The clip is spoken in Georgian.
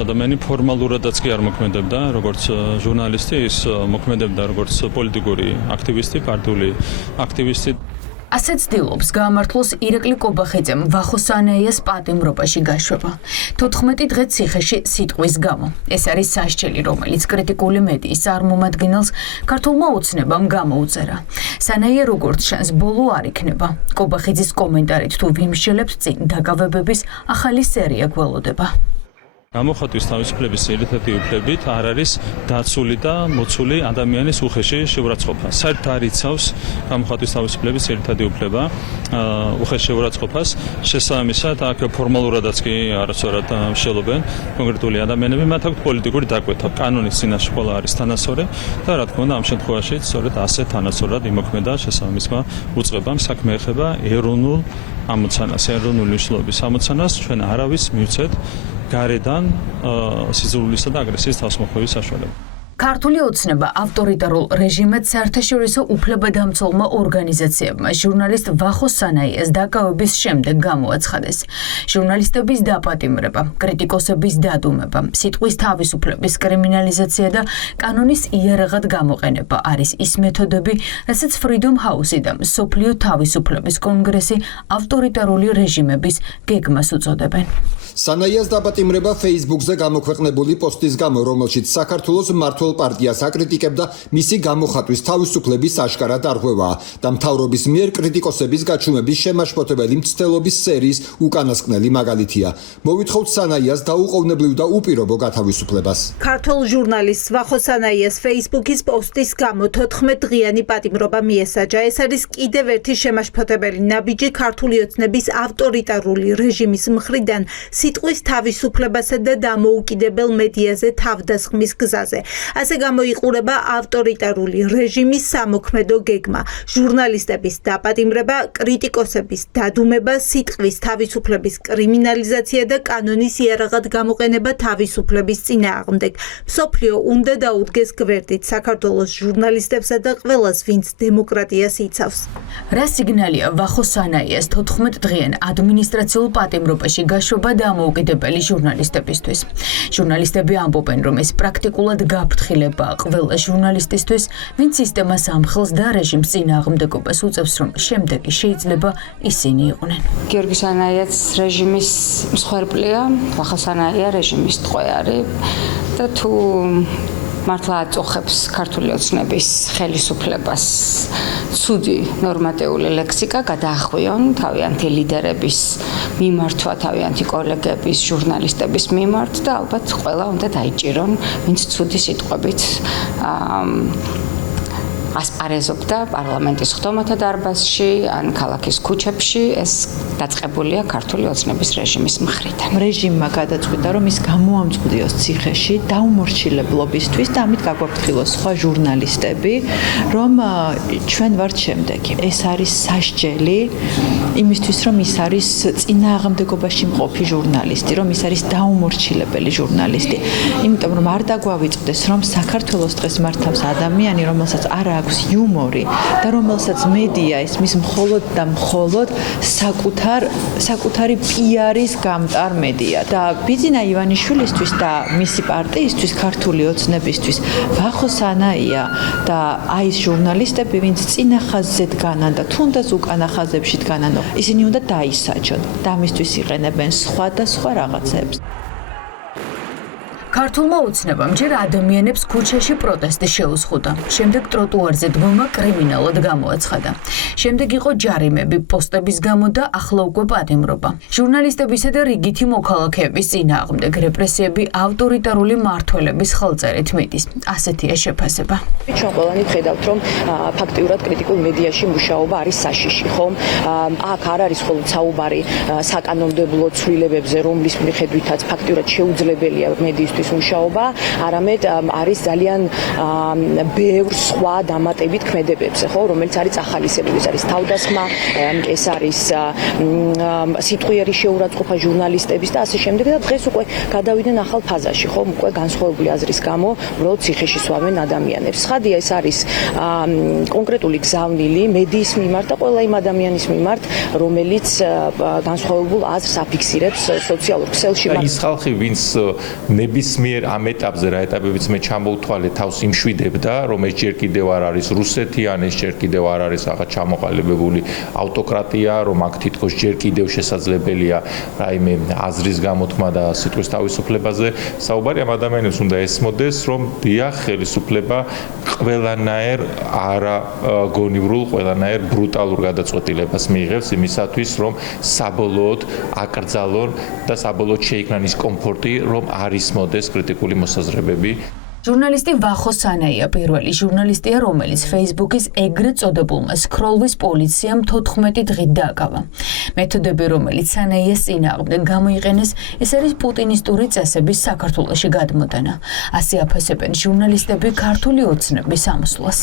ადამიანი ფორმალურადაც კი არ მოქმედებდა, როგორც ჟურნალისტი, ის მოქმედებდა როგორც პოლიტიკური აქტივისტი, პარტიული აქტივისტი. ასეც ცდილობს გაამართლოს ირაკლი კობახიძემ ვახოსანაიას პატიმრობაში გაშვება. 14 დღე ციხეში სიტყვის გამო. ეს არის სასჯელი, რომელიც კრიტიკული მედიის წარმომადგენელს ქართულმა ოცნებამ გამოუწერა. სანაია როგორც ჩანს, ბოლო არ იქნება. კობახიძის კომენტარით თუ ვიმსჯელებთ წინ დაკავებების ახალი სერია გველოდება. გამოხატვის თავისუფლების ერთ-ერთი უფლებით არ არის დაცული და მოცული ადამიანის უხეში შეურაცხყოფა. საერთოდ არ იცავს გამოხატვის თავისუფლების ერთ-ერთი უფლება უხეში შეურაცხყოფას. შესაბამისად, აქ ფორმალურადაც კი არასწორად მსჯელობენ კონკრეტული ადამიანები, მათ აქვთ პოლიტიკური დაკვეთა. კანონის წინაშე ყველა არის თანასწორი და რა თქმა უნდა, ამ შემთხვევაში სწორედ ასე თანასწორად იმოქმედა შესაბამისმა უწყებამ. საქმე ეხება ეროვნულ ამოცანას, ეროვნული მნიშვნელობის ამოცანას. ჩვენ არავის მივცეთ გარედან სიძულვილისა და აგრესიის თავსმოხვევის საშუალება. ქართული ოცნება ავტორიტარულ რეჟიმებს საერთაშორისო უფლებადამცველმა ორგანიზაციებმა ჟურნალისტ ვახოსანაიას დაკავების შემდეგ გამოაცხადეს. ჟურნალისტების დაპატიმრება, კრიტიკოსების დადუმება, სიტყვის თავისუფლების კრიმინალიზაცია და კანონის იარაღად გამოყენება არის ის მეთოდები, რასაც Freedom House და მსოფლიო თავისუფლების კონგრესი ავტორიტარული რეჟიმების გეგმას უწოდებენ. სანაიას დაპატიმრება Facebook-ზე გამოქვეყნებული პოსტის გამო, რომელშიც საქართველოს მმართველ პარტიას აკრიტიკებდა მისი გამოხატვის თავისუფლების აშკარა დარღვევაა და მთავრობის მიერ კრიტიკოსების გაჩუმების შემაშფოთებელი მცდელობის სერიის უკანასკნელი მაგალითია. მოვითხოვთ სანაიას დაუყოვნებლივ და უპირობო გათავისუფლებას. ქართულ ჟურნალისტ ვახოსანაიას Facebook-ის პოსტის გამო 14 დღიანი პატიმრობა მიესაჯა. ეს არის კიდევ ერთი შემაშფოთებელი ნაბიჯი ქართული ოცნების ავტორიტარული რეჟიმის მხრიდან სიტყვის თავისუფლებასა და დამოუკიდებელ მედიაზე თავდასხმის გზაზე. ასე გამოიყურება ავტორიტარული რეჟიმის სამოქმედო გეგმა, ჟურნალისტების დაპატიმრება, კრიტიკოსების დადუმება, სიტყვის თავისუფლების კრიმინალიზაცია და კანონის იარაღად გამოყენება თავისუფლების წინააღმდეგ. მსოფლიო უნდა დაუდგეს გვერდით საქართველოს ჟურნალისტებსა და ყველას, ვინც დემოკრატიას იცავს. რა სიგნალია ვახოსანაიას 14 დღიან ადმინისტრაციულ პატიმრობაში გაშვება დამოუკიდებელი ჟურნალისტებისთვის. ჟურნალისტები ამბობენ, რომ ეს პრაქტიკულად გაფრთხილებაა ყველა ჟურნალისტისთვის, ვინც სისტემას ამხელს და რეჟიმს წინააღმდეგობას უწევს, რომ შემდეგი შეიძლება ისინი იყვნენ. გიორგი სანაიას რეჟიმის მსხვერპლია, ვახოსანაია რეჟიმის ტყვე არის და თუ მართლა აწუხებს ქართული ოცნების ხელისუფლებას ცუდი ნორმატიული ლექსიკა გადაახვიონ თავიანთი ლიდერების მიმართვა, თავიანთი კოლეგების, ჟურნალისტების მიმართ და ალბათ ყველა უნდა დაიჭირონ, ვინც ცუდი სიტყვებით ასპარეზობდა პარლამენტის ხდომათა დარბაზში ან ქალაქის ქუჩებში, ეს დაწყებულია ქართული ოცნების რეჟიმის მხრიდან. რეჟიმმა გადაწყვიტა, რომ ის გამოამწყვდიოს ციხეში დაუმორჩილებლობისთვის და ამით გაგვაფრთხილოს სხვა ჟურნალისტები, რომ ჩვენ ვართ შემდეგი. ეს არის სასჯელი იმისთვის, რომ ის არის წინააღმდეგობაში მყოფი ჟურნალისტი, რომ ის არის დაუმორჩილებელი ჟურნალისტი. იმიტომ რომ არ დაგვავიწყდეს, რომ საქართველოს დღეს მართავს ადამიანი, რომელსაც არ აქვს იუმორი და რომელსაც მედია ისმის მხოლოდ და მხოლოდ საკუთარი პიარის გამტარ მედია. და ბიძინა ივანიშვილისთვის და მისი პარტიისთვის, ქართული ოცნებისთვის ვახოსანაია და აი ეს ჟურნალისტები, ვინც წინა ხაზზე დგანან და თუნდაც უკანა ხაზებში დგანან, ისინი უნდა დაისაჯონ და ამისთვის იყენებენ სხვადასხვა რაღაცებს. ქართულმა ოცნებამ ჯერ ადამიანებს ქუჩაში პროტესტი შეუზღუდა. შემდეგ ტროტუარზე დგომა კრიმინალად გამოაცხადა. შემდეგ იყო ჯარიმები პოსტების გამო და ახლა უკვე პატიმრობა. ჟურნალისტებისა და რიგითი მოქალაქეების წინააღმდეგ რეპრესიები ავტორიტარული მმართველების ხელწერით მიდის. ასეთია შეფასება. ჩვენ ყველანი ხედავთ, რომ ფაქტიურად კრიტიკულ მედიაში მუშაობა არის საშიში, ხომ? აქ არ არის მხოლოდ საუბარი საკანონმდებლო ცვლილებებზე, რომლის მიხედვითაც ფაქტიურად შეუძლებელია მედიისთვის მუშაობა, არამედ არის ძალიან ბევრ სხვა დამატებით ქმედებებზე, ხო, რომელიც არის ახალისებული, არის თავდასხმა, ეს არის სიტყვიერი შეურაცხყოფა ჟურნალისტების და ასე შემდეგ და დღეს უკვე გადავიდნენ ახალ ფაზაში, ხო, უკვე განსხვავებული აზრის გამო უბრალოდ ციხეში სვამენ ადამიანებს. ცხადია, ეს არის კონკრეტული გზავნილი მედიის მიმართ და ყველა იმ ადამიანის მიმართ, რომელიც განსხვავებულ აზრს აფიქსირებს სოციალურ ქსელში. ის ხალხი, ვინც ნებისმიერ ამ ეტაპზე, რა ეტაპებიც მე ჩამოვთვალე, თავს იმშვიდებდა, რომ ეს ჯერ კიდევ არ არის რუსეთი, ან ეს ჯერ კიდევ არ არის რაღაც ჩამოყალიბებული ავტოკრატია, რომ აქ თითქოს ჯერ კიდევ შესაძლებელია რაიმე აზრის გამოთქმა და სიტყვის თავისუფლებაზე საუბარი. ამ ადამიანებს უნდა ესმოდეს, რომ დიახ, ხელისუფლება ყველანაირ არაგონივრულ, ყველანაირ ბრუტალურ გადაწყვეტილებას მიიღებს იმისათვის, რომ საბოლოოდ აკრძალონ და საბოლოოდ შეიქმნან ის კომფორტი, რომ არ ისმოდეს კრიტიკული მოსაზრებები. ჟურნალისტი ვახო სანაია პირველი ჟურნალისტია, რომელიც Facebook-ის ეგრეთ წოდებულმა სკროლვის პოლიციამ 14 დღით დააკავა. მეთოდები, რომელიც სანაიას წინააღმდეგ გამოიყენეს, ეს არის პუტინისტური წესების საქართველოში გადმოტანა. ასე აფასებენ ჟურნალისტები ქართული ოცნების ამოსვლას.